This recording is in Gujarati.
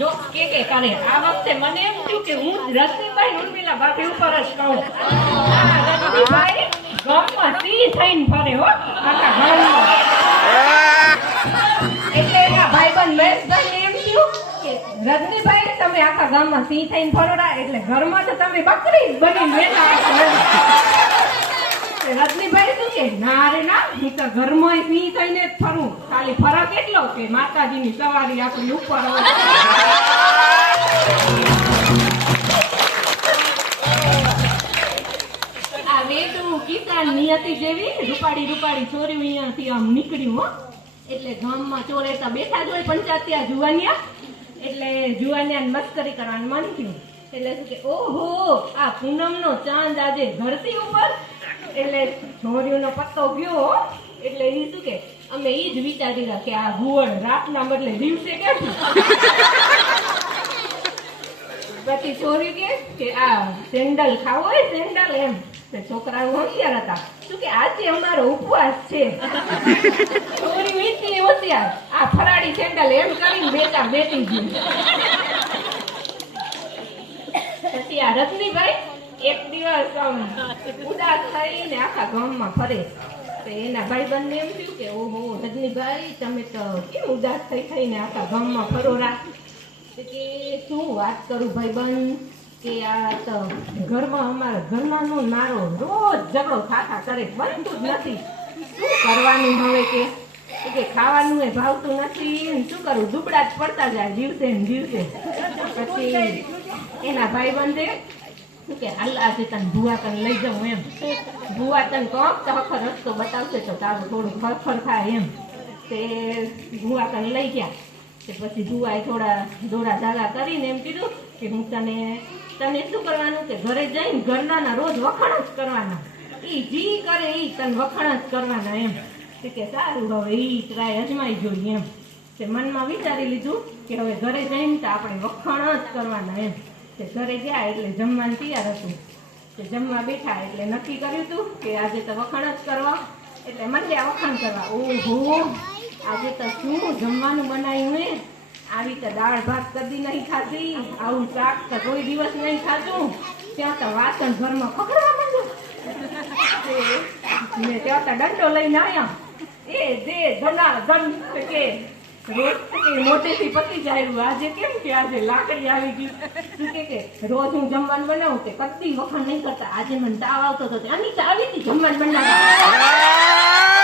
જો કે કરે આ વખતે મને એમ થયું કે હું રશ્મિભાઈ ઉર્મિલા ભાભી ઉપર જ કહું. રશ્મિભાઈ ગામમાં સિંહ થઈને ફરે હો આખા ગામમાં. એટલે એના ભાઈબંધ મહેશભાઈ એમ થયું કે રજનીભાઈ તમે આખા ગામમાં સિંહ થઈને ફરોડા એટલે ઘરમાં તો તમે બકરી બનીને બેઠા. રજનીભાઈ શું કે ના રે ના હું તો ઘરમાં સિંહ થઈને જ ફરું, ખાલી ફરક એટલો કે માતાજીની સવારી આપણી ઉપર હોય. આ વેદુ કિસાન નિયતિ જેવી રૂપાડી રૂપાડી ચોરી અહીંયાથી આમ નીકળ્યું હો. એટલે ગામમાં ચોરેતા બેઠા જ હોય પંચાયત જુવાનિયા. એટલે જુવાનિયાને મસ્કરી કરવાનું મન થયું. એટલે શું કે ઓહો આ પૂનમનો ચાંદ આજે ધરતી ઉપર. એટલે છોરીઓનો પત્તો ગયો. એટલે એ શું કે અમે એ જ વિચારી રહ્યા કે આ ઘુવડ રાતના બદલે દિવસે કેમ. પછી છોરી કે આ સેન્ડલ ખાવો હોય સેન્ડલ એમ. છોકરાઓ હોશિયાર હતા શું કે આજે અમારો ઉપવાસ છે. છોરી વીતી હોશિયાર આ ફરાળી સેન્ડલ એમ કરીને બેટા બેઠી ગઈ. પછી આ રજનીભાઈ એક દિવસ ઉદાસ થઈને આખા ગામમાં ફરે. તો એના ભાઈબંધને એમ થયું કે ઓહો રજનીભાઈ તમે તો કેમ ઉદાસ થઈને આખા ગામમાં ફરો રાખ. કે શું વાત કરું ભાઈબંધ કે આ તો ઘરમાં અમારા ઘરનાનો નારો રોજ ઝઘડો થાતા કરે બનતું જ નથી. શું કરવાનું હવે કે ખાવાનું એ ભાવતું નથી શું કરું દુબળા જ પડતા જાય દિવસે ને દિવસે. પછી એના ભાઈબંધે શું કે હાલ આજે તને ભુવા કને લઈ જાઉં એમ. ભુવા તને કોક તો હખર રસ્તો બતાવશે તો તારું થોડું ફરફર થાય એમ. તે ભુવા કને લઈ ગયા. તે પછી ભુવાએ થોડા દોડા ધાગા કરીને એમ કીધું કે હું તને શું કરવાનું કે ઘરે જઈને ઘરના રોજ વખાણ જ કરવાના. ઈ જી કરે ઈ તને વખાણ જ કરવાના એમ. કે સારું હવે ઈ ટ્રાય અજમાઈ જોઈએ એમ. તે મનમાં વિચારી લીધું કે હવે ઘરે જઈને તો આપણે વખાણ જ કરવાના એમ. તે ઘરે ગયા એટલે જમવાનું તૈયાર હતું. તે જમવા બેઠા એટલે નક્કી કર્યું હતું કે આજે તો વખાણ જ કરવા. એટલે મંડ્યા વખાણ કરવા. ઓહો આજે તો શું જમવાનું બનાવ્યું હે. આવી તો દાળ ભાત કદી નહીં ખાધી, આવું શાક તો કોઈ દિવસ નહીં ખાધું. ત્યાં તો વાસણ ઘરમાં ખખડવા માંડ્યું. ત્યાં તો દંડો લઈને આવ્યા. એ દે ધના ધન કે રોજ મોટેથી પતી જાય. આજે કેમ કે આજે લાકડી આવી ગઈ. શું કે રોજ હું જમવાનું બનાવું તે કદી વખાણ નહીં કરતા. આજે મને તાવ આવતો હતો અનિતા આવી હતી જમવાનું બનાવવા.